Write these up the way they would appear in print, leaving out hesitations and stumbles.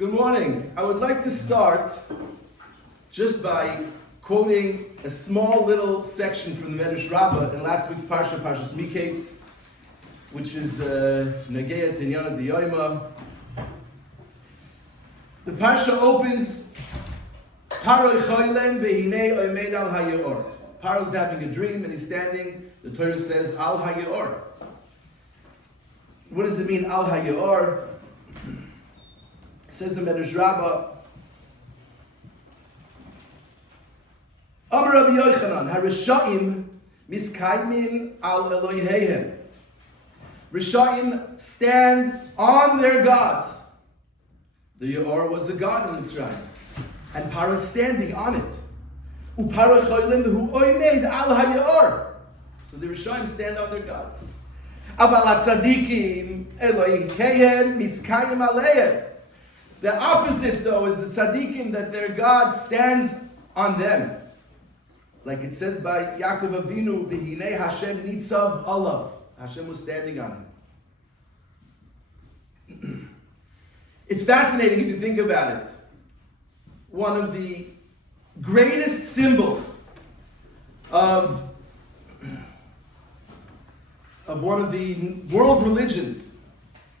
Good morning. I would like to start just by quoting a small little section from the Medrash Rabbi in last week's Parsha, Parshas Miketz, which is Negea Tinyana D'Yoyma. The Parsha opens, Paro Choylem Ve'hinei Omed Al HaYeor. Paro's having a dream and he's standing, the Torah says, Al HaYeor. What does it mean, Al HaYeor? Says the Medrash Rabbi, Amar Rabbi Yochanan, HaRishayim miskaymim al Eloheihem. Rishayim stand on their gods. The Yeor was a god in Mitzrayim, and Paro is standing on it. Uparo choylem hu oimed al haYeor. So the Rishayim stand on their gods. Aval hatzadikim Eloheihem miskayim aleihem. The opposite, though, is the tzaddikim, that their God stands on them. Like it says by Yaakov Avinu, V'hinei Hashem nitzav alav. Hashem was standing on him. It's fascinating if you think about it. One of the greatest symbols of one of the world religions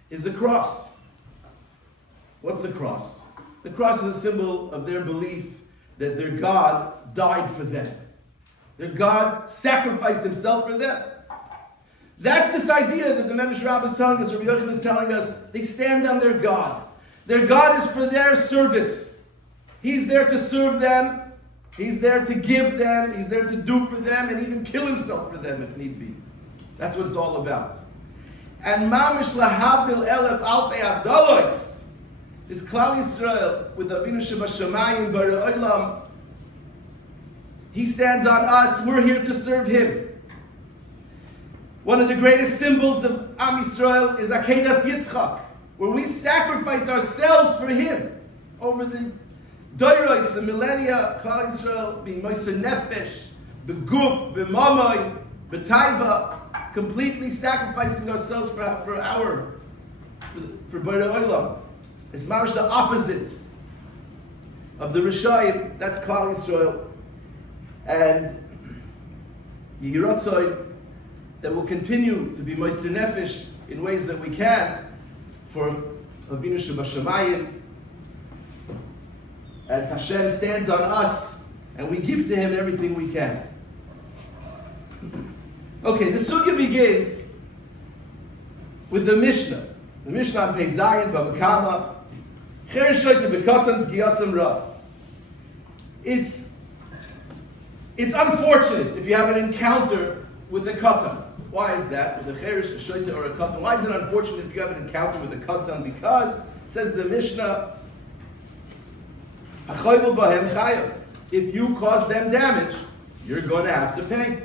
is the cross. What's the cross? The cross is a symbol of their belief that their God died for them. Their God sacrificed himself for them. That's this idea that the Medrash Rabbi is telling us, Rabbi Yochanan is telling us, they stand on their God. Their God is for their service. He's there to serve them. He's there to give them. He's there to do for them and even kill himself for them if need be. That's what it's all about. And mamish lahavdil elef alpei avdalos is Klal Yisrael with Avinu Shebashamayim Bara Olam. He stands on us. We're here to serve him. One of the greatest symbols of Am Yisrael is Akedas Yitzchak, where we sacrifice ourselves for him over the Doiros, the millennia. Klal Yisrael being Moiseh Nefesh, Beguf, B'Mamay, B'Taiva, completely sacrificing ourselves for Bara Olam. It's mamish the opposite of the Rishayim. That's Klal Yisrael. And Yehiratzoi, that will continue to be Moiseh Nefesh in ways that we can for Avinu Shebashamayim, as Hashem stands on us and we give to him everything we can. Okay, the sugya begins with the Mishnah. The Mishnah on Pei Zayin, Bava Kama. It's unfortunate if you have an encounter with a katan. Why is that? With a cherish, a shoita, or a katan. Why is it unfortunate if you have an encounter with a katan? Because, says the Mishnah, if you cause them damage, you're going to have to pay.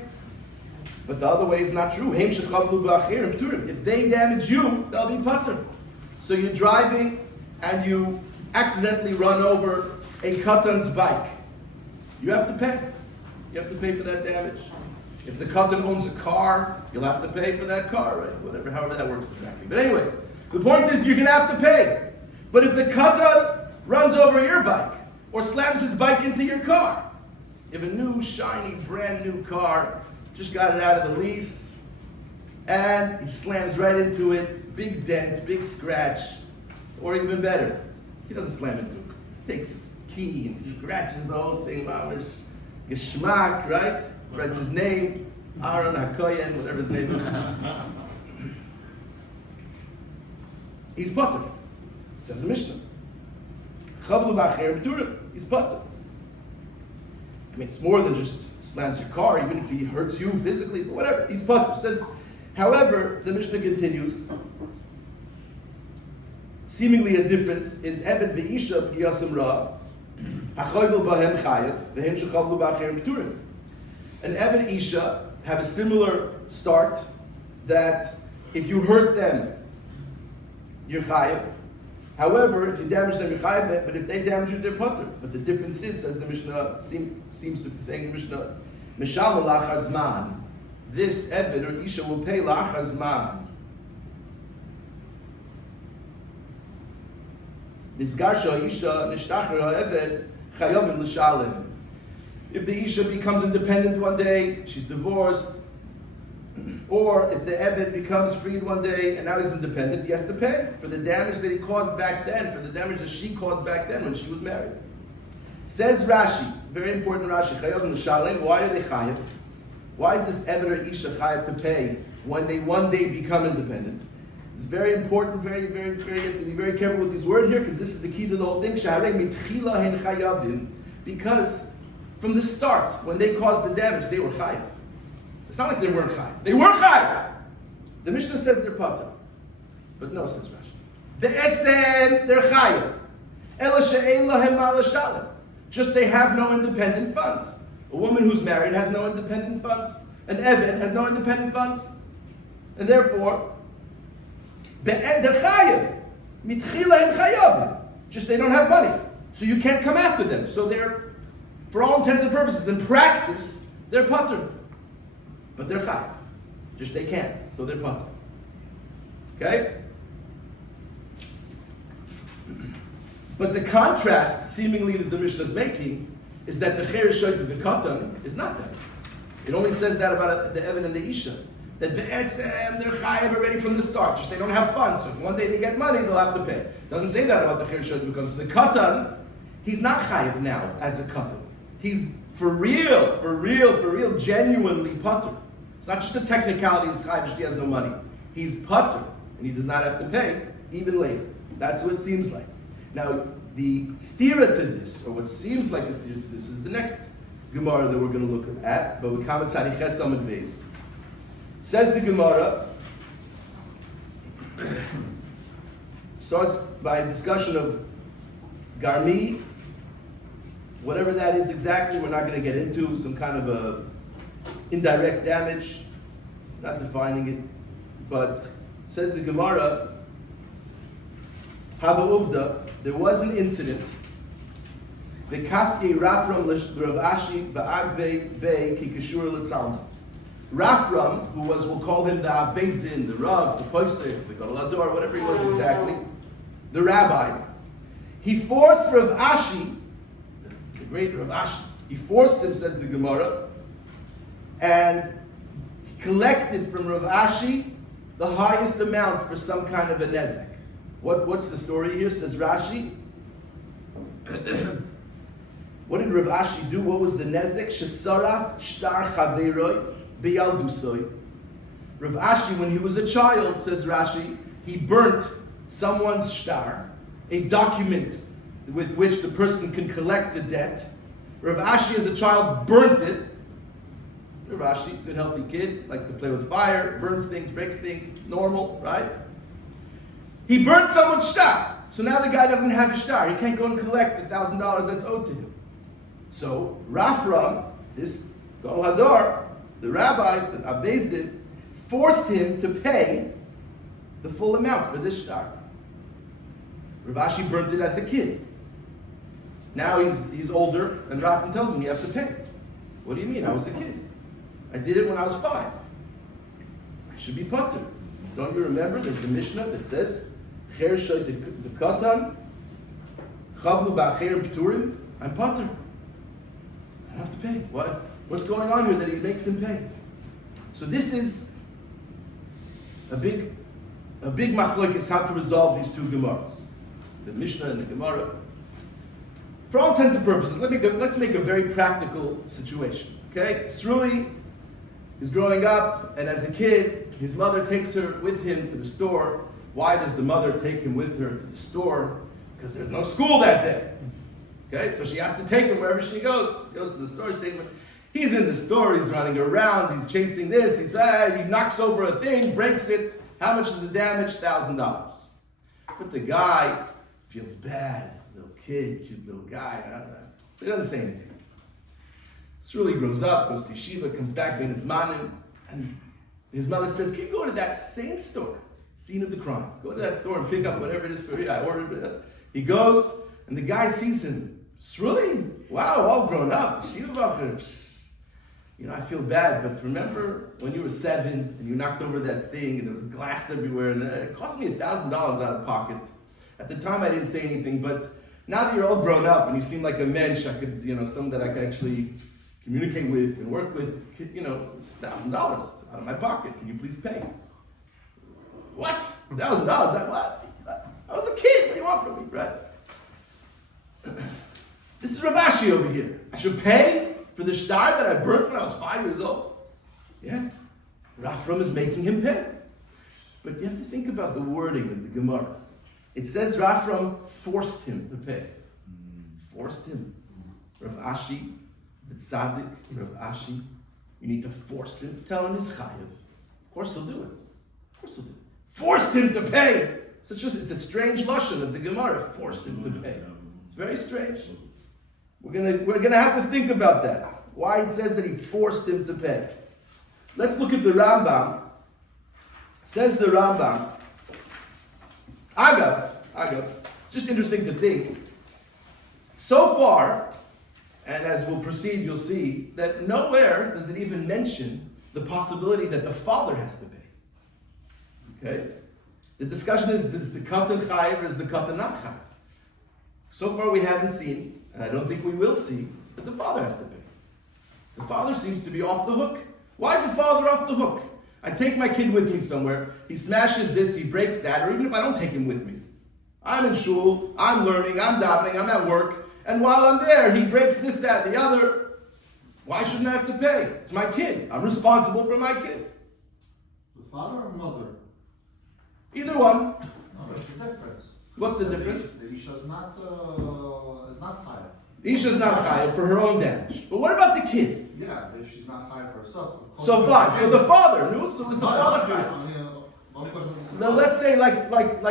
But the other way is not true. If they damage you, they'll be patur. So you're driving and you accidentally run over a katan's bike. You have to pay. You have to pay for that damage. If the katan owns a car, you'll have to pay for that car, right? However that works exactly. But anyway, the point is you're going to have to pay. But if the katan runs over your bike or slams his bike into your car, you have a new, shiny, brand new car, just got it out of the lease, and he slams right into it, big dent, big scratch, or even better, he doesn't slam into it. He takes his key and scratches the whole thing, mamish, Geschmack, right? Writes his name, Aaron HaKoyen, whatever his name is. He's patur, says the Mishnah. Chavlu b'acher b'turim, he's patur. I mean, it's more than just slams your car, even if he hurts you physically, but whatever, he's patur. Says, however, the Mishnah continues, seemingly a difference is Ebed ve'isha p'yasam ra, ha'choyvel b'hem chayev, v'hem shechavlu b'acher b'turim. An Ebed Isha have a similar start, that if you hurt them, you're chayev. However, if you damage them, you're chayev, but if they damage you, they're patur. But the difference is, as the Mishnah seems to be saying, the Mishnah, Mishal lachar zman. This Ebed or Isha will pay lachar zman. Nisgarsha Isha Nishtachra Eved Chayovim L'Shalem. If the Isha becomes independent one day, she's divorced, or if the Eved becomes freed one day and now he's independent, he has to pay for the damage that he caused back then, for the damage that she caused back then when she was married. Says Rashi, very important Rashi, Chayovim L'Shalem, why are they chayav? Why is this Eved or Isha chayav to pay when they one day become independent? It's very important, very, very, very, you have to be very careful with these words here, because this is the key to the whole thing. Because from the start, when they caused the damage, they were chayav. It's not like they weren't chayav. They were chayav. The Mishnah says they're patur. But no, says Rashi. Be'etzem, they're chayav. Ela she'ein lahem ma l'shalem. Just they have no independent funds. A woman who's married has no independent funds. An Eved has no independent funds. And therefore, they're chayav. Mitchila hem chayav. Just they don't have money. So you can't come after them. So they're, for all intents and purposes, in practice, they're patur. But they're chayav. Just they can't. So they're patur. Okay? But the contrast, seemingly, that the Mishnah is making is that the Cher Shoyt of the Katan is not that. It only says that about the Evan and the Isha. That be'etzem, they're chayav already from the start. Just they don't have funds. So if one day they get money, they'll have to pay. It doesn't say that about the Cher Shoyt of the Katan. So the Katan, he's not chayav now as a Katan. He's for real, genuinely patur. It's not just a technicality, he's chayav, just he has no money. He's patur, and he does not have to pay, even later. That's what it seems like. Now, the stira to this, or what seems like a stira to this, is the next Gemara that we're going to look at. But we come at Ches Amud Beis. Says the Gemara, starts by a discussion of Garmi, whatever that is exactly, we're not going to get into, some kind of a indirect damage, not defining it, but says the Gemara, Hava Uvda, there was an incident. Rafram, who was, we'll call him the Bezdin, the Rav, the Poisek, the Galador, whatever he was exactly, the rabbi, he forced Rav Ashi, the great Rav Ashi, he forced him, says the Gemara, and he collected from Rav Ashi the highest amount for some kind of a nezek. What's the story here? Says Rashi. What did Rav Ashi do? What was the nezek? Shesaraf shtar chaveroi biyaldusoy. Rav Ashi, when he was a child, says Rashi, he burnt someone's shtar, a document with which the person can collect the debt. Rav Ashi, as a child, burnt it. Rav Ashi, good healthy kid, likes to play with fire, burns things, breaks things, normal, right? He burnt someone's shtar. So now the guy doesn't have his shtar. He can't go and collect the $1,000 that's owed to him. So Rafram, this Gadol Hador, the rabbi, the Abezdin, forced him to pay the full amount for this shtar. Rav Ashi burnt it as a kid. Now he's older, and Rafram tells him, you have to pay. What do you mean? I was a kid. I did it when I was 5. I should be patur. Don't you remember? There's the Mishnah that says, Cher Shoyt the Katan, Chavlu Ba'acher P'turim, I'm patur. I have to pay. What's going on here that he makes him pay? So this is a big machlokes how to resolve these two Gemaras, the Mishnah and the Gemara. For all intents and purposes, let's make a very practical situation. Okay, Sruli is growing up, and as a kid, his mother takes her with him to the store. Why does the mother take him with her to the store? Because there's no school that day. Okay, so she has to take him wherever she goes. He goes to the store, she takes him. He's in the store, he's running around, he's chasing this, he knocks over a thing, breaks it. How much is the damage? $1,000. But the guy feels bad. Little kid, cute little guy. So he doesn't say anything. Sruli grows up, goes to yeshiva, comes back, being his manim, and his mother says, can you go to that same store, scene of the crime? Go to that store and pick up whatever it is for you. I ordered it. He goes, and the guy sees him. Sruli, wow, all grown up. I feel bad, but remember when you were 7 and you knocked over that thing and there was glass everywhere, and it cost me $1,000 out of pocket. At the time I didn't say anything, but now that you're all grown up and you seem like a mensch, I could, someone that I could actually communicate with and work with, it's $1,000 out of my pocket. Can you please pay? What? $1,000? That what? I was a kid. What do you want from me, right? This is Rav Ashi over here. I should pay for the shtar that I burnt when I was 5 years old? Yeah. Rafram is making him pay. But you have to think about the wording of the Gemara. It says Rafram forced him to pay. Forced him. Rav Ashi, the tzaddik, Rav Ashi, you need to force him. Tell him he's chayiv. Of course he'll do it. Of course he'll do it. Forced him to pay. So it's a strange lashon of the Gemara. Forced him to pay. It's very strange. We're gonna have to think about that. Why it says that he forced him to pay. Let's look at the Rambam. Says the Rambam. Agav, just interesting to think. So far, and as we'll proceed, you'll see that nowhere does it even mention the possibility that the father has to pay. Okay? The discussion is the katan chayiv or is the katan not chayiv? So far we haven't seen, and I don't think we will see, that the father has to pay. The father seems to be off the hook. Why is the father off the hook? I take my kid with me somewhere, he smashes this, he breaks that, or even if I don't take him with me. I'm in shul, I'm learning, I'm davening, I'm at work, and while I'm there, he breaks this, that, the other. Why shouldn't I have to pay? It's my kid. I'm responsible for my kid. The father or mother? Either one. No, there's a difference. What's the difference? The Isha is not chayav. Isha's not chayav for her own damage. But what about the kid? Yeah, if she's not chayav for herself. So fine. So the father. So is the father chayav? Now let's say, like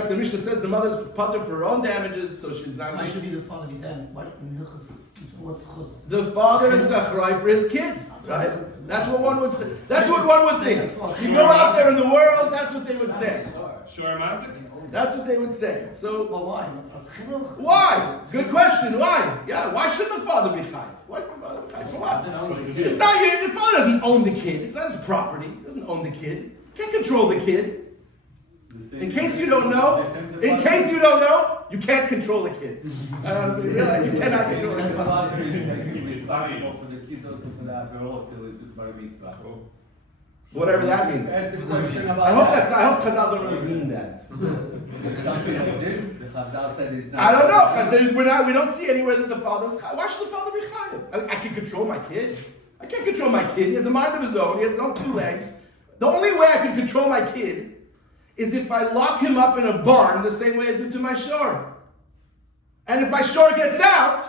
the Mishnah says, the mother's putter for her own damages, so she's not. Why should be the father be dead? What's the father is achrei for his kid, right? That's what one would say. That's what one would think. You go out there in the world, that's what they would say. Sure, master. That's what they would say. So why? Why? Good question. Why? Yeah. Why should the father be chayav? Why should the father be chayav? For what? It's not your. The father doesn't own the kid. It's not his property. He doesn't own the kid. Can't control the kid. In case you don't know, you can't control the kid. You cannot control the kid. Responsible for the kid also for that girl till it's bar mitzvah. Whatever that means. I hope Chazal don't really mean that. Something like this, the Chazal said it's not. I don't know. We don't see anywhere that the father's chayav. Why should the father be chayav? I can control my kid. I can't control my kid. He has a mind of his own. He has no 2 legs. The only way I can control my kid is if I lock him up in a barn the same way I do to my shor. And if my shor gets out,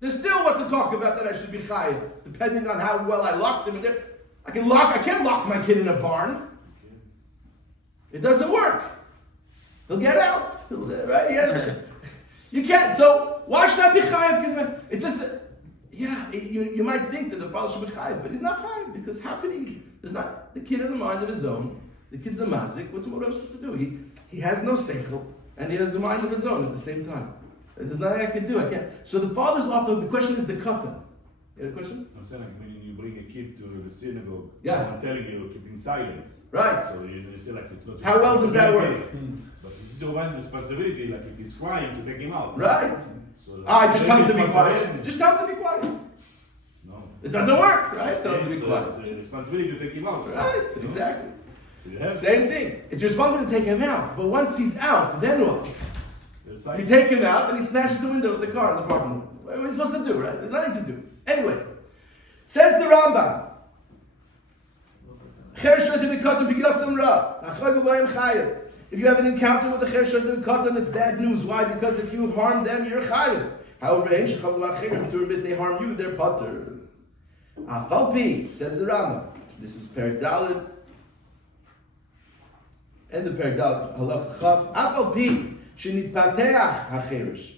there's still what to talk about that I should be chayiv, depending on how well I locked him. I can't lock my kid in a barn. It doesn't work. He'll get out, right? Yeah. You can't. So why should I be chayiv? It just, you might think that the father should be chayiv, but he's not chayiv because how can he? The kid has a mind of his own. The kid's a mazik. What am I supposed to do? He has no seichel, and he has a mind of his own at the same time. There's nothing I can do. I can't. So the father's off. The question is the katan. You have a question? I'm saying like when you bring a kid to the synagogue, yeah. I'm telling you, keep in silence. Right. So you say like it's not. How well does that work? But this is your one responsibility. Like if he's crying, to take him out. Right. So just tell him to be quiet. Just tell him to be quiet. No. It doesn't work, right? Tell him to be quiet. It's a responsibility to take him out. Right. Exactly. So you have Same thing. It's your responsibility to take him out. But once he's out, then what? You take him out and he smashes the window of the car in the parking lot. What are you supposed to do, right? There's nothing to do. Anyway, says the Rambam. If you have an encounter with a cher shel katan, it's bad news. Why? Because if you harm them, you're chayiv. However, if they harm you, they're patur. Afalpi, says the Rambam. This is Perek Daled. End of Perek Daled. Halach Chaf. Afalpi. Shenitpateach hacherish.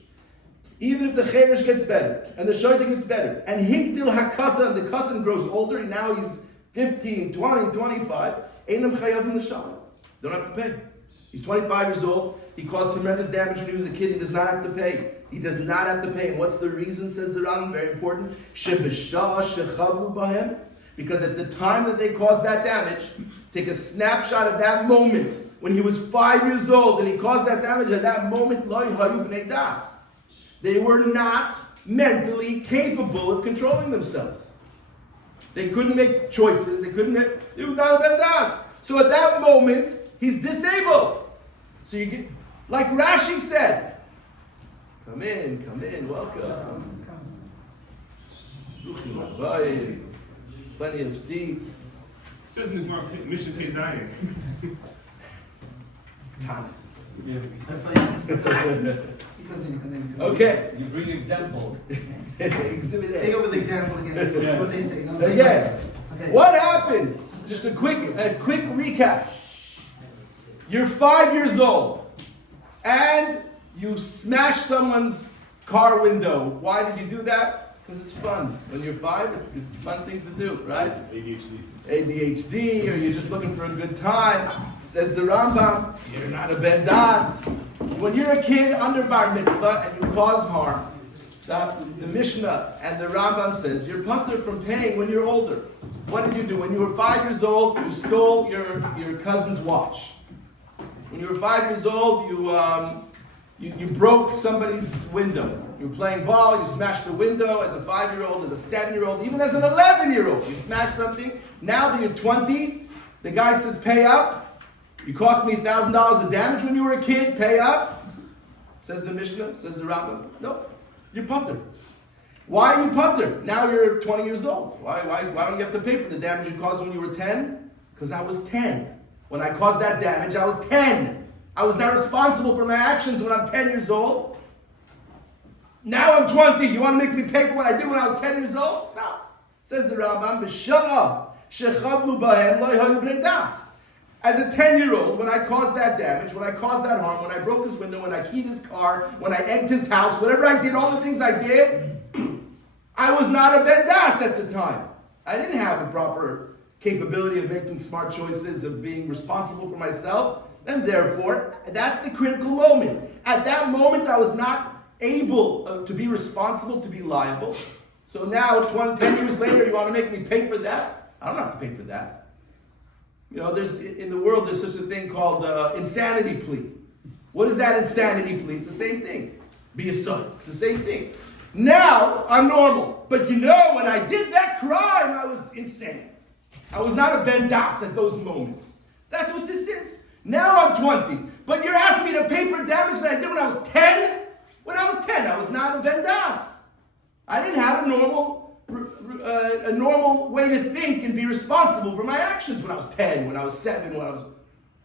Even if the cherish gets better, and the shoyta gets better, and higdil hakatan, the katan grows older, and now he's 15, 20, 25, einam chayavim l'shalom. Don't have to pay. He's 25 years old, he caused tremendous damage when he was a kid, he does not have to pay. He does not have to pay. And what's the reason, says the Rambam, very important, shebeshah shechavu bahem, because at the time that they caused that damage, take a snapshot of that moment, when he was 5 years old and he caused that damage, at that moment, lo hayu bnei das. They were not mentally capable of controlling themselves. They couldn't make choices. They was not a ben das. So at that moment, he's disabled. So you get, like Rashi said, come in, welcome. Plenty of seats. Says in the Gemara, Mishnah Pei Zayin. Continue. Okay. You bring example. Exhibit A. Say over the example again. That's what they say. No, Again. Okay. What happens? Just a quick recap. You're 5 years old and you smash someone's car window. Why did you do that? Because it's fun. When you're 5, it's a fun thing to do, right? ADHD, or you're just looking for a good time. Says the Rambam, you're not a ben das. When you're a kid under bar mitzvah and you cause harm, the Mishnah and the Rambam says you're putter from paying when you're older. What did you do? When you were 5 years old, you stole your cousin's watch. When you were 5 years old, you broke somebody's window. You were playing ball, you smashed the window as a 5-year-old, as a 7-year-old, even as an 11-year-old. You smashed something. Now that you're 20, the guy says, pay up. You cost me $1,000 of damage when you were a kid, pay up. Says the Mishnah, says the Rabbi. No, you're putter. Why are you putter? Now you're 20 years old. Why don't you have to pay for the damage you caused when you were 10? Because I was 10. When I caused that damage, I was 10. I was not responsible for my actions when I'm 10 years old. Now I'm 20. You want to make me pay for what I did when I was 10 years old? No. Says the Rambam, B'sha'ah shechavlu bahem lo hayu bnei das. As a 10-year-old, when I caused that damage, when I caused that harm, when I broke his window, when I keyed his car, when I egged his house, whatever I did, all the things I did, I was not a ben das at the time. I didn't have a proper capability of making smart choices, of being responsible for myself, and therefore, that's the critical moment. At that moment, I was not able to be responsible, to be liable. So now, 10 years later, you want to make me pay for that? I don't have to pay for that. You know, in the world, there's such a thing called insanity plea. What is that insanity plea? It's the same thing. Be a son. It's the same thing. Now, I'm normal. But you know, when I did that crime, I was insane. I was not a ben das at those moments. That's what this is. Now I'm 20. But you're asking me to pay for damage that I did when I was 10? When I was 10, I was not a ben das. I didn't have a normal way to think and be responsible for my actions when I was 10, when I was 7,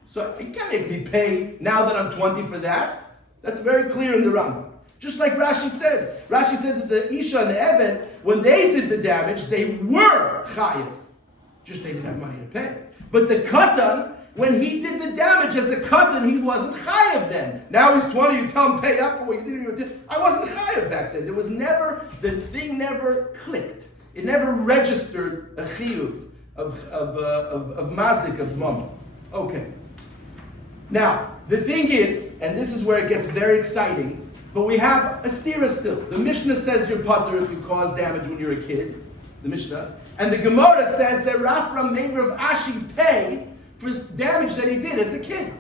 So you can't make me pay now that I'm 20 for that. That's very clear in the Rambam. Just like Rashi said. Rashi said that the Isha and the Eben, when they did the damage, they were chayiv. Just they didn't have money to pay. But the Katan, when he did the damage as a Katan, he wasn't chayiv then. Now he's 20, you tell him pay up for what you did. I wasn't chayiv back then. The thing never clicked. It never registered a chiyuv of mazik, of mama. Okay. Now, the thing is, and this is where it gets very exciting, but we have a stira still. The Mishnah says you're putter if you cause damage when you're a kid. The Mishnah. And the Gemara says that Rafram made Rav Ashi pay for damage that he did as a kid.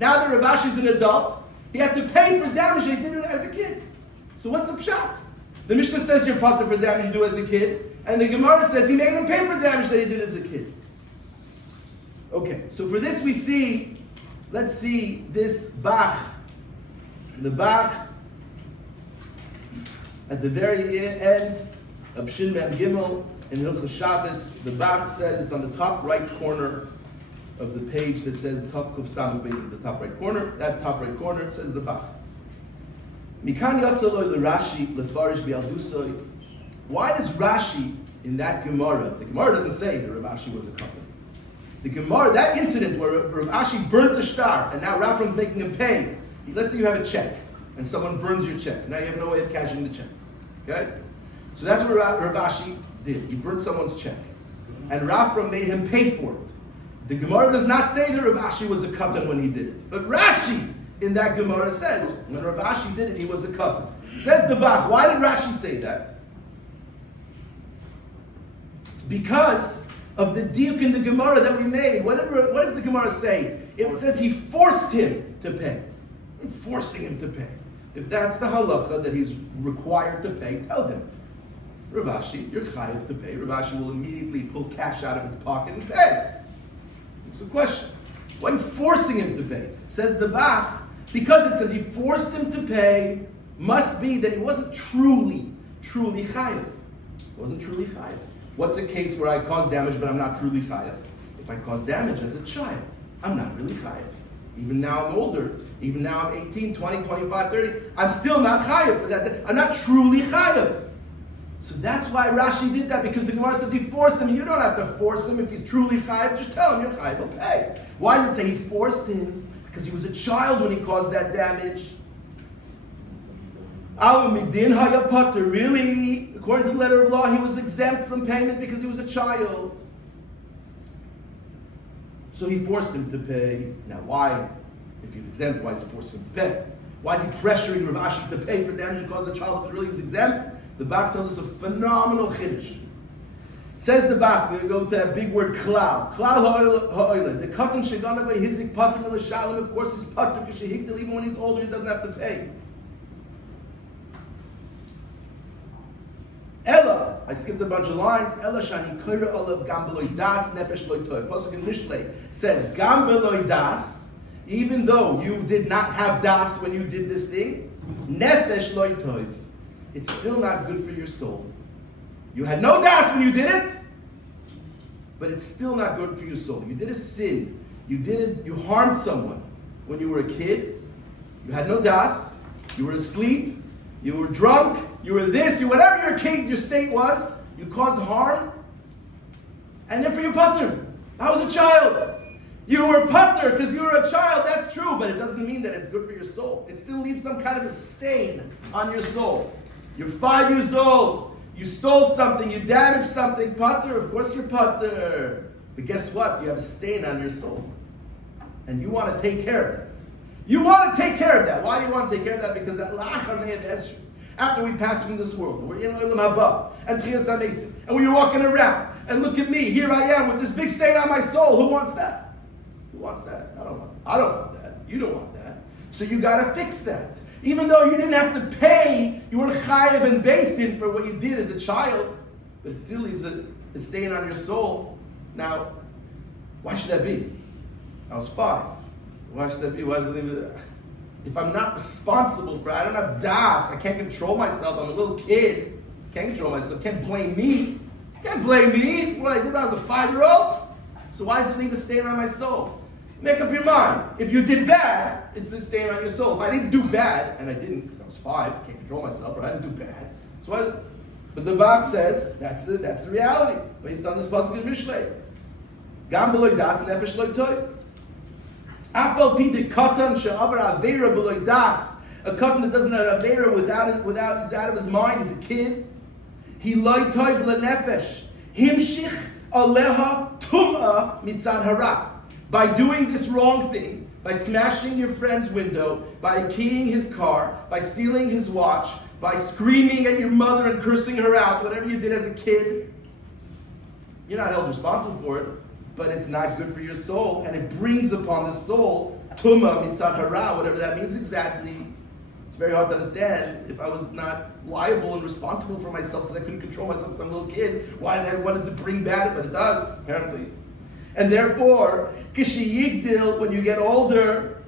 Now that Rav Ashi's an adult, he had to pay for damage that he did as a kid. So what's the pshat? The Mishnah says you're putter for damage you do as a kid, and the Gemara says he made him pay for damage that he did as a kid. Okay, so for this let's see this Bach. The Bach, at the very end of Shin Mem Gimel in Hilchos Shabbos, the Bach says, it's on the top right corner of the page that says Tav Kuf Samach Beis at the top right corner. That top right corner says the Bach. Mikan Yatzaloi LeRashi LeFarish Bialdusoy. Why does Rashi in that Gemara? The Gemara doesn't say that Rav Ashi was a couple. The Gemara, that incident where Rav Ashi burnt the star and now Rafram's making him pay. Let's say you have a check and someone burns your check. Now you have no way of cashing the check. Okay? So that's what Rav Ashi did. He burnt someone's check. And Rafram made him pay for it. The Gemara does not say that Rav Ashi was a katan when he did it. But Rashi in that Gemara says, when Rav Ashi did it, he was a katan. Says the Bach, why did Rashi say that? Because of the diuk in the Gemara that we made. What does the Gemara say? It says he forced him to pay. Forcing him to pay. If that's the halacha that he's required to pay, tell him. Rav Ashi, you're chayav to pay. Rav Ashi will immediately pull cash out of his pocket and pay. It's a question. Why are you forcing him to pay? Says the Bach, because it says he forced him to pay, must be that he wasn't truly chayav. Wasn't truly chayav. What's a case where I cause damage but I'm not truly chayav? If I cause damage as a child, I'm not really chayav. Even now I'm older. Even now I'm 18, 20, 25, 30. I'm still not chayav for that. I'm not truly chayav. So that's why Rashi did that, because the Gemara says he forced him. You don't have to force him if he's truly chayav. Just tell him you're chayav, he'll pay. Why does it say he forced him? Because he was a child when he caused that damage. Midin hayapater. Really, according to the letter of law, he was exempt from payment because he was a child. So he forced him to pay. Now why, if he's exempt, why is he forcing him to pay? Why is he pressuring Rav Ashi to pay for damage caused the child that really is exempt? The Bach tells us a phenomenal chiddush. Says the Bach, we're going to go to that big word klal. Klal ha'oiled. The katan shegana by hizik pater milashalim. Of course he's pater because shehigdil, even when he's older he doesn't have to pay. Ella, I skipped a bunch of lines. Ella shani koira olav gam beloy das nefesh loy toiv. Pasuk in Mishlei says gam beloy das. Even though you did not have das when you did this thing, nefesh loy toiv. It's still not good for your soul. You had no das when you did it, but it's still not good for your soul. You did a sin. You harmed someone when you were a kid. You had no das. You were asleep. You were drunk. You were this. Whatever your state was, you caused harm. And then for your pater, I was a child. You were pater because you were a child. That's true, but it doesn't mean that it's good for your soul. It still leaves some kind of a stain on your soul. You're 5 years old. You stole something. You damaged something. Pater, of course you're pater. But guess what? You have a stain on your soul. And you want to take care of that. You want to take care of that. Why do you want to take care of that? Because that la'achar me'ed esrei, after we pass from this world, we're in Olam Haba, and Tchias HaMesim, and we're walking around, and look at me, here I am with this big stain on my soul. Who wants that? Who wants that? I don't want that. You don't want that. So you got to fix that. Even though you didn't have to pay, you weren't chayav and based in for what you did as a child, but it still leaves a stain on your soul. Now, why should that be? I was 5. Why should that be? Why is it even? If I'm not responsible for it, I don't have das, I can't control myself, I'm a little kid, can't control myself, can't blame me. Can't blame me. What I did when I was a 5-year-old? So why does it leave a stain on my soul? Make up your mind. If you did bad, it's a stain on your soul. If I didn't do bad, and I didn't because I was 5, I can't control myself, or I didn't do bad. But the Bach says that's the reality based on this pasuk in Mishlei. Gam beloy das nefesh loy toiv. Afal pi de katan she'avar avera beloy das. A katan that doesn't have avera without he's out of his mind. He's a kid. He loy toiv lenefesh. Himshich aleha tumah mitzad hara. By doing this wrong thing, by smashing your friend's window, by keying his car, by stealing his watch, by screaming at your mother and cursing her out, whatever you did as a kid, you're not held responsible for it, but it's not good for your soul, and it brings upon the soul tumah mitzad hara, whatever that means exactly. It's very hard to understand. If I was not liable and responsible for myself because I couldn't control myself as a little kid, what does it bring bad? But it does, apparently. And therefore, kishiyigdil, when you get older,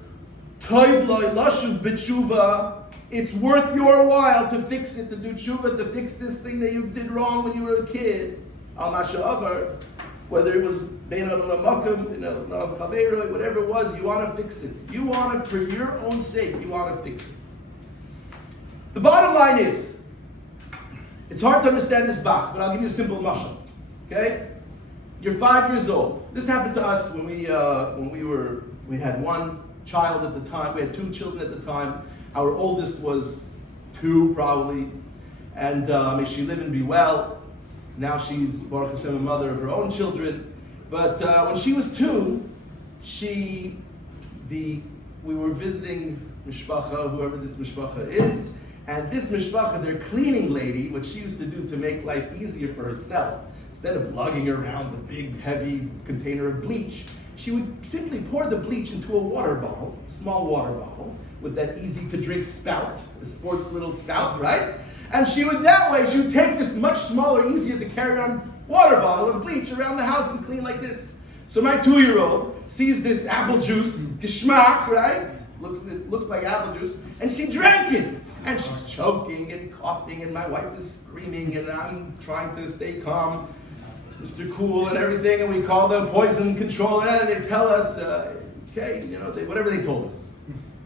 toiv loy lashuv b'tshuva, it's worth your while to fix it, to do tshuva, to fix this thing that you did wrong when you were a kid. Al masha'avar, whether it was bein al-makom, whatever it was, you want to fix it. You want to, for your own sake, you want to fix it. The bottom line is, it's hard to understand this Bach, but I'll give you a simple mashal. Okay? You're 5 years old. This happened to us when we had one child at the time. We had 2 children at the time. Our oldest was 2 probably, and may she live and be well. Now she's Baruch Hashem, a mother of her own children. But when she was 2, we were visiting mishpacha, whoever this mishpacha is, and this mishpacha, their cleaning lady, what she used to do to make life easier for herself, instead of lugging around the big, heavy container of bleach, she would simply pour the bleach into a water bottle, a small water bottle, with that easy-to-drink spout, the sports little spout, right? And she would take this much smaller, easier to carry on water bottle of bleach around the house and clean like this. So my 2-year-old sees this apple juice, geschmack, right? It looks like apple juice, and she drank it. And she's choking and coughing, and my wife is screaming, and I'm trying to stay calm, Mr. Cool and everything, and we call the poison control, and they tell us, whatever they told us.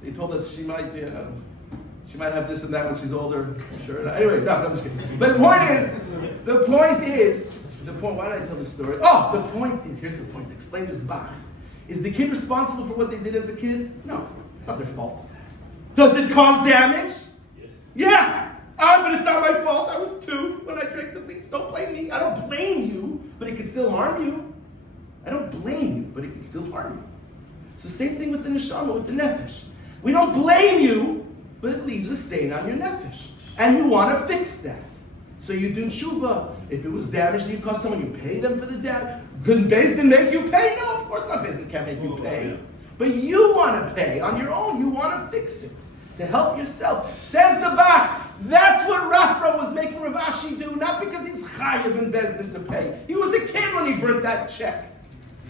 They told us she might have this and that when she's older. Sure. Anyway, no, I'm just kidding. But the point is, why did I tell this story? Oh, the point is, here's the point, to explain this back. Is the kid responsible for what they did as a kid? No, it's not their fault. Does it cause damage? Yes. Yeah! But it's not my fault. I was 2 when I drank the bleach. Don't blame me. I don't blame you, but it can still harm you. I don't blame you, but it can still harm you. So same thing with the neshama, with the nefesh. We don't blame you, but it leaves a stain on your nefesh. And you want to fix that. So you do tshuva. If it was damage that you caused someone, you pay them for the damage. Couldn't Beis Din make you pay? No, of course not. Beis Din can't make you pay. But you want to pay on your own. You want to fix it to help yourself. Says the Bach, that's what Rafra was making Rav Ashi do, not because he's chayav and Beis Din to pay. He was a kid when he burnt that check.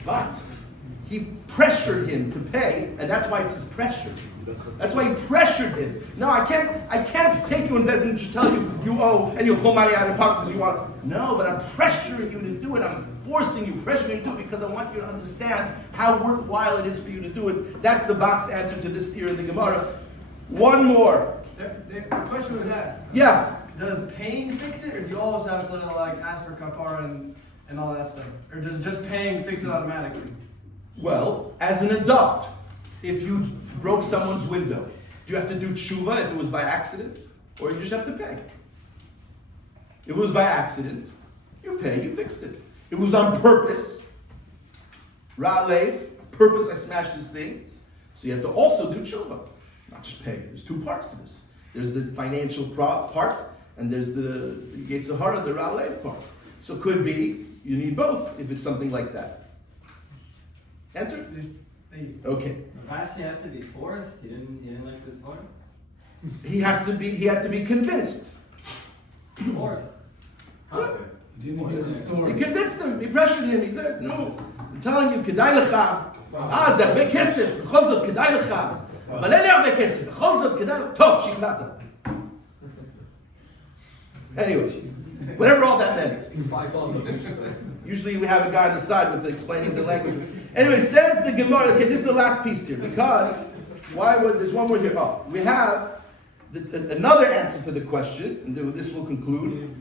But he pressured him to pay, and that's why it says pressure. That's why he pressured him. No, I can't take you in Beis Din and just tell you you owe and you'll pull money out of your pocket because you want. No, but I'm pressuring you to do it. I'm forcing you, pressuring you to do it because I want you to understand how worthwhile it is for you to do it. That's the Bach's answer to this theory in the Gemara. One more. The question was asked. Yeah. Does paying fix it, or do you always have to ask for kapara and all that stuff? Or does just paying fix it automatically? Well, as an adult, if you broke someone's window, do you have to do tshuva if it was by accident? Or you just have to pay? If it was by accident, you pay, you fixed it. It was on purpose. Ra'alev, purpose, I smashed this thing. So you have to also do tshuva, not just pay. There's 2 parts to this. There's the financial part, and there's the Yetzirah, the Ra'alev part. So it could be, you need both if it's something like that. Answer? Okay. Rashi had to be forced. He didn't like this horse. He had to be convinced. Forced. What? You didn't get the story. He convinced him. He pressured him. He said, "No, I'm telling you, kedai lecha. זה הרבה כסף. בכל זאת כדאי לך. אבל אין לי הרבה כסף. בכל זאת כדאי לך. טוב, שכנעת." Anyway, whatever all that meant. Usually we have a guy on the side with explaining the language. Anyway, says the Gemara. Okay, this is the last piece here because there's one more here. Oh, we have another answer to the question, and this will conclude.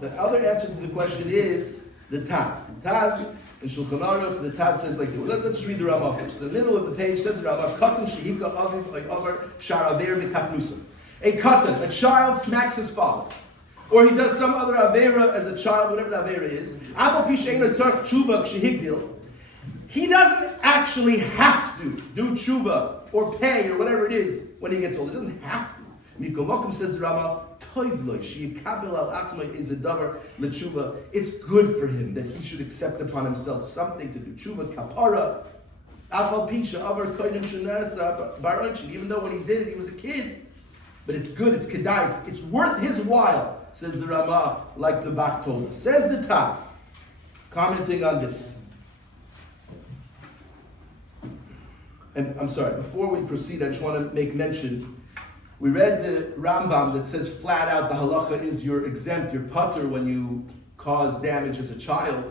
The other answer to the question is the Taz. The Taz in Shulchan Aruch, the Taz says like this. Let's read the Ramah first. The middle of the page says the Ramah, "Katan shehika aviv over sharaver mikatnusa." A katan, a child smacks his father, or he does some other avera as a child, whatever the avera is. He doesn't actually have to do tshuva or pay or whatever it is when he gets older. He doesn't have to. Mikomokim says the Rama, it's good for him that he should accept upon himself something to do tshuva, kapara, even though when he did it, he was a kid. But it's good, it's kedai, it's worth his while, says the Rama, like the Bach told us. Says the Taz, commenting on this. And I'm sorry, before we proceed, I just want to make mention. We read the Rambam that says flat out the halacha is you're exempt, you're patur when you cause damage as a child.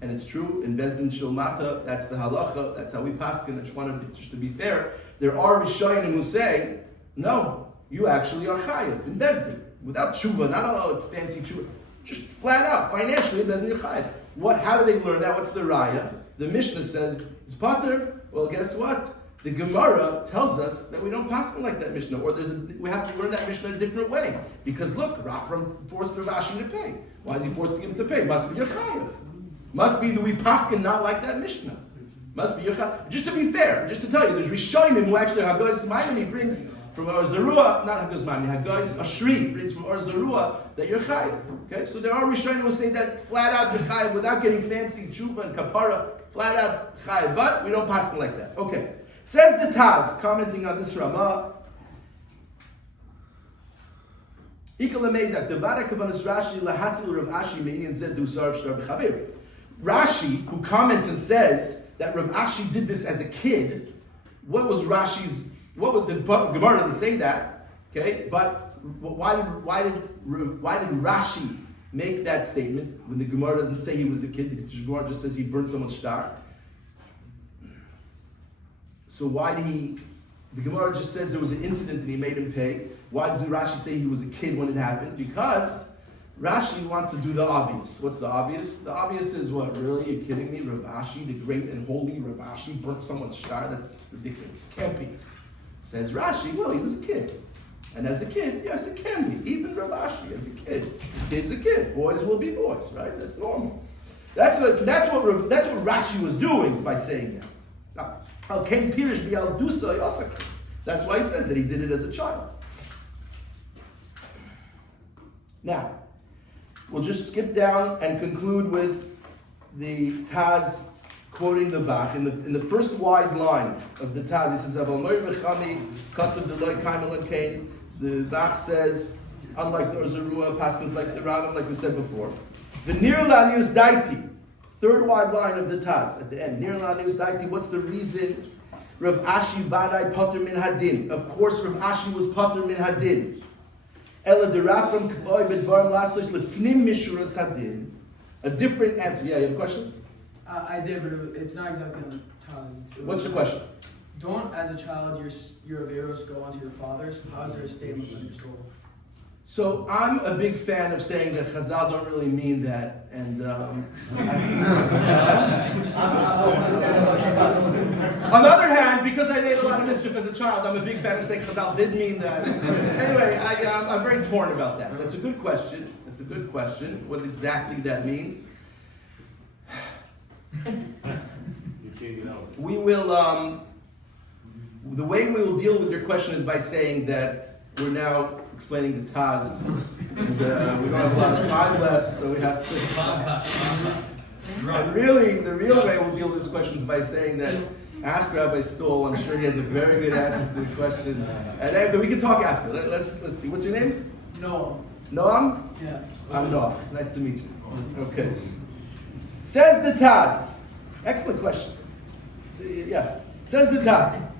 And it's true, in Beis Din Shilmata, that's the halacha, that's how we paskin. I just wanted to be fair. There are Rishonim who say, no, you actually are chayav in Beis Din. Without tshuva, not a fancy tshuva. Just flat out, financially, in Beis Din you're chayav. How do they learn that? What's the raya? The Mishnah says, it's patur. Well, guess what? The Gemara tells us that we don't paskin like that Mishnah, or we have to learn that Mishnah a different way. Because look, Rafram forced Rav Ashi to pay. Why is he forcing him to pay? Must be your chayav. Must be that we paskin not like that Mishnah. Must be your chayav. Just to be fair, just to tell you, there's Rishonim who actually Hagoyis Mayim, he brings from Or Zarua, not Hagos Mami, Hagos Ashri brings from Or Zarua that you're chayiv. Okay, so there are Rishonim who say that flat out you're chayiv without getting fancy tshuva and kapara, flat out chayiv, but we don't pass it like that. Okay, says the Taz, commenting on this Ramah. Rashi, who comments and says that Rav Ashi did this as a kid, what was the Gemara doesn't say that, okay? But why did Rashi make that statement when the Gemara doesn't say he was a kid? The Gemara just says he burned someone's star. So why did he? The Gemara just says there was an incident and he made him pay. Why doesn't Rashi say he was a kid when it happened? Because Rashi wants to do the obvious. What's the obvious? The obvious is what? Really? You're kidding me? Rav Ashi, the great and holy Rav Ashi, burnt someone's star? That's ridiculous. Can't be. Says Rashi, well, he was a kid. And as a kid, yes, it can be. Even Rav Ashi as a kid. A kid's a kid. Boys will be boys, right? That's normal. That's what Rashi was doing by saying that. That's why he says that he did it as a child. Now, we'll just skip down and conclude with the Taz quoting the Bach. In the first wide line of the Taz, he says, the Bach says, unlike the Orzarua, Paskins like the Rabbi, like we said before. The Nir Lanius Daiti, third wide line of the Taz at the end. Nir Lanius Daiti, what's the reason? Rav Ashi Vadai Pater Min Hadin. Of course, Rav Ashi was Pater Min Hadin. Ela derafam kvoy bedvarim lasos lefnim mishuras hadin. A different answer. Yeah, you have a question? I did, but it's not exactly on the tongue. What's your question? Don't, as a child, your averos go onto your fathers? How is there a statement on your soul? So I'm a big fan of saying that Chazal don't really mean that, and on the other hand, because I made a lot of mischief as a child, I'm a big fan of saying Chazal did mean that. Anyway, I'm very torn about that. That's a good question. That's a good question. What exactly that means? We will. The way we will deal with your question is by saying that we're now explaining the Taz, and we don't have a lot of time left, so we have to. And really, the real way we'll deal with this question is by saying that ask Rabbi Stoll. I'm sure he has a very good answer to the question, and we can talk after. Let's see. What's your name? Noam. Noam? Yeah. I'm Noach. Nice to meet you. Okay. Says the Taz. Excellent question. See, yeah. Says the Taz.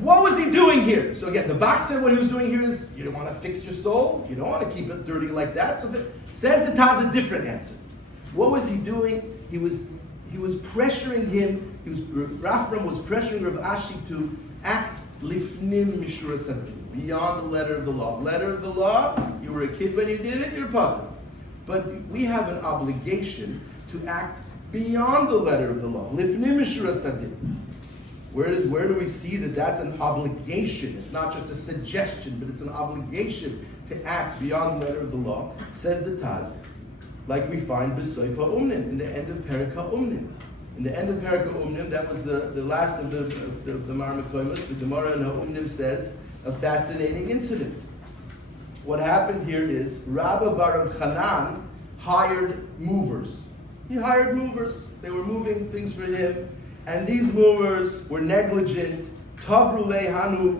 What was he doing here? So again, the Bach said what he was doing here is, you don't want to fix your soul, you don't want to keep it dirty like that. So says the Taz a different answer. What was he doing? He was pressuring him, Rafram was pressuring Rav Ashi to act lifnim mishura sadim, beyond the letter of the law. Letter of the law, you were a kid when you did it, you're public. But we have an obligation to act beyond the letter of the law. Lifnim mishura sadim. Where do we see that that's an obligation? It's not just a suggestion, but it's an obligation to act beyond the letter of the law. Says the Taz, like we find B'Soif HaUmnim, in the end of Perek HaUmnim. In the end of Perek HaUmnim, that was the last of the Marmakoimus. The Gemara in HaUmnim says a fascinating incident. What happened here is Rabbi Baruch Hanan hired movers. He hired movers. They were moving things for him. And these movers were negligent. Tavrulei hanu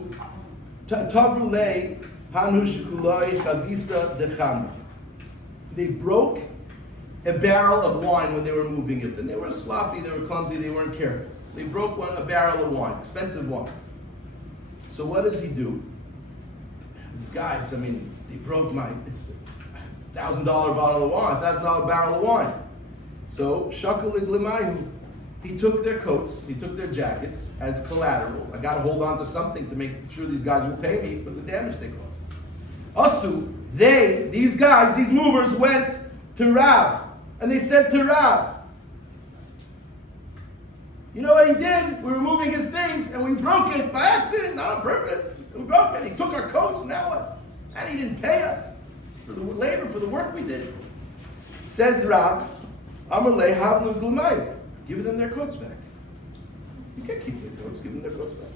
shikulai chavisa decham. They broke a barrel of wine when they were moving it. And they were sloppy, they were clumsy, they weren't careful. They broke a barrel of wine, expensive wine. So what does he do? These guys, they broke my $1,000 bottle of wine, $1,000 barrel of wine. So shakal iglemayu. He took their coats, he took their jackets as collateral. I got to hold on to something to make sure these guys will pay me for the damage they caused. Asu, these guys, these movers went to Rav, and they said to Rav, you know what he did? We were moving his things, and we broke it by accident, not on purpose. We broke it. He took our coats, now what? And he didn't pay us for the labor, for the work we did. Says Rav, Amalei Havlu Glumayim. Give them their coats back. You can't keep their coats. Give them their coats back.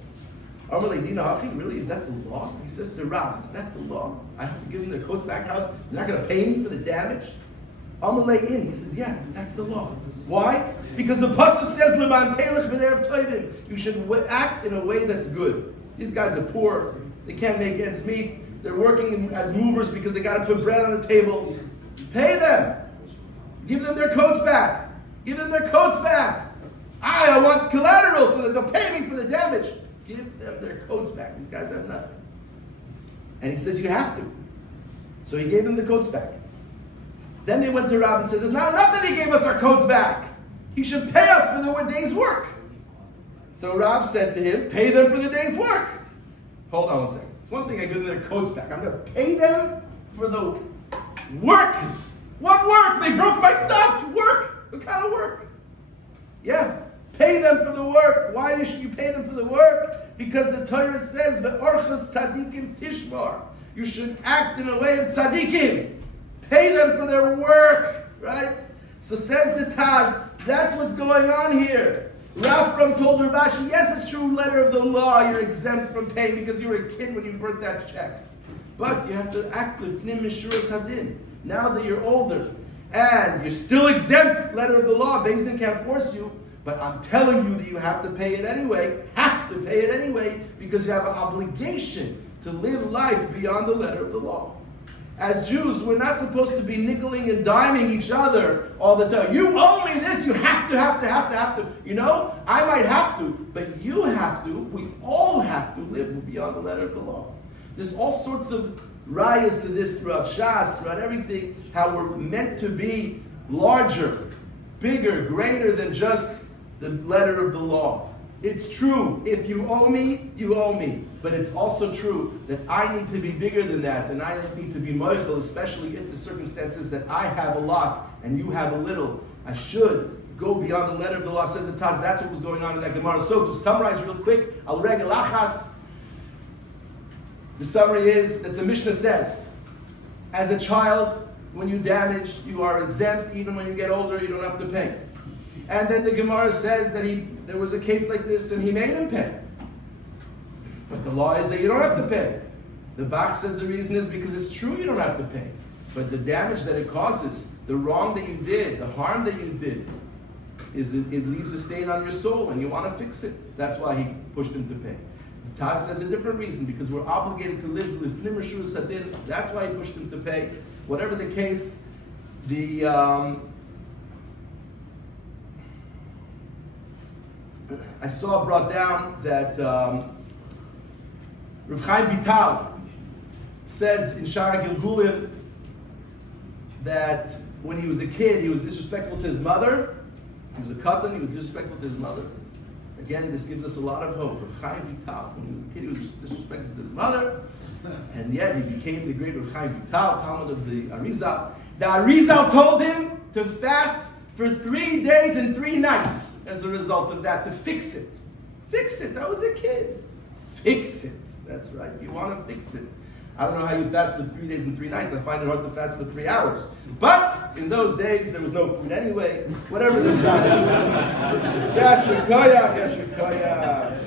Amalei Dina Hachi, really? Is that the law? He says to Rav, is that the law? I have to give them their coats back out? They're not going to pay me for the damage? Amalei in. He says, yeah, that's the law. Why? Because the pasuk says, "Leman telech b'erev tovim." You should act in a way that's good. These guys are poor. They can't make ends meet. They're working as movers because they got to put bread on the table. Pay them. Give them their coats back. Give them their coats back. I want collateral so that they'll pay me for the damage. Give them their coats back. These guys have nothing. And he says, you have to. So he gave them the coats back. Then they went to Rabbi and said, it's not enough that he gave us our coats back. He should pay us for the day's work. So Rav said to him, pay them for the day's work. Hold on one second. It's one thing I give them their coats back. I'm going to pay them for the work. What work? They broke my stuff. Work. What kind of work? Yeah. Pay them for the work. Why should you pay them for the work? Because the Torah says, "Ve'orchos tzadikim tishmar." You should act in a way of tzadikim. Pay them for their work, right? So says the Taz, that's what's going on here. Rafram told Rav Ashi, yes, it's true, letter of the law, you're exempt from paying because you were a kid when you burnt that check. But you have to act lifnim mishuras hadin. Now that you're older, and you're still exempt, letter of the law, Beis Din can't force you, but I'm telling you that you have to pay it anyway, because you have an obligation to live life beyond the letter of the law. As Jews, we're not supposed to be nickeling and diming each other all the time. You owe me this, you have to. You know, I might have to, but you have to, we all have to live beyond the letter of the law. There's all sorts of rayas to this throughout Shas, throughout everything, how we're meant to be larger, bigger, greater than just the letter of the law. It's true, if you owe me, you owe me. But it's also true that I need to be bigger than that, and I need to be moichel, especially in the circumstances that I have a lot and you have a little. I should go beyond the letter of the law, says the Taz. That's what was going on in that Gemara. So to summarize real quick, al regel achas, the summary is that the Mishnah says, as a child, when you damage, you are exempt. Even when you get older, you don't have to pay. And then the Gemara says that there was a case like this and he made him pay. But the law is that you don't have to pay. The Bach says the reason is because it's true you don't have to pay. But the damage that it causes, the wrong that you did, the harm that you did, it leaves a stain on your soul and you want to fix it. That's why he pushed him to pay. The Taz says a different reason, because we're obligated to live lifnim reshus sadin. That's why he pushed him to pay. Whatever the case, I saw brought down that Rav Chaim Vital says in Shara Gilgulim that when he was a kid, he was disrespectful to his mother. He was a katan, he was disrespectful to his mother. Again, this gives us a lot of hope. Rav Chaim Vital, when he was a kid, he was disrespectful to his mother, and yet he became the great Rav Chaim Vital, Talmud of the Arizal. The Arizal told him to fast for 3 days and 3 nights as a result of that, to fix it. Fix it. I was a kid. Fix it. That's right. You want to fix it. I don't know how you fast for 3 days and 3 nights. I find it hard to fast for 3 hours. But in those days, there was no food anyway. Whatever the shot is. Yashikoyach, Yashikoyach.